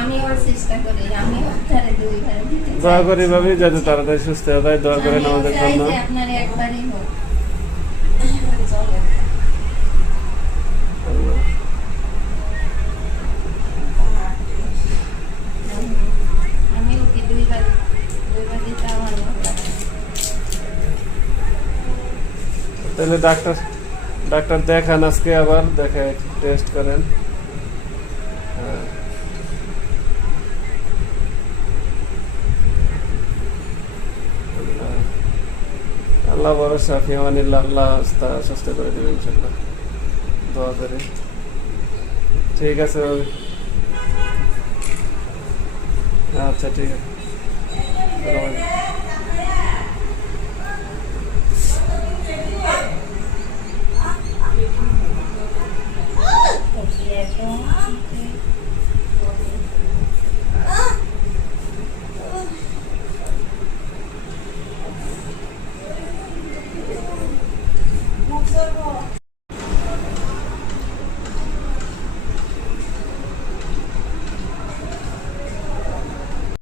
আমি ওর চেষ্টা করি, আমি ওটারে দুইবার দিতে চাই। দোয়া করি ভাবি যাতে তাড়াতাড়ি সুস্থ হয়ে যায়, দোয়া করেন আমাদের চাই জন্য। যে আপনার একবারই হোক। আমি ওকে দুইবার দিতে আমার ভালো লাগে। তাহলে ডাক্তার দেখান আজকে, আবার দেখে টেস্ট করেন। হ্যাঁ। আল্লাহ ভরসা, ফিয়ামানিল্লাহ, আল্লাহ সুস্থ করে দেবেন ইনশাআল্লাহ, দোয়া করি। ঠিক আছে ভাবি, আচ্ছা ঠিক আছে। ওকে, এখন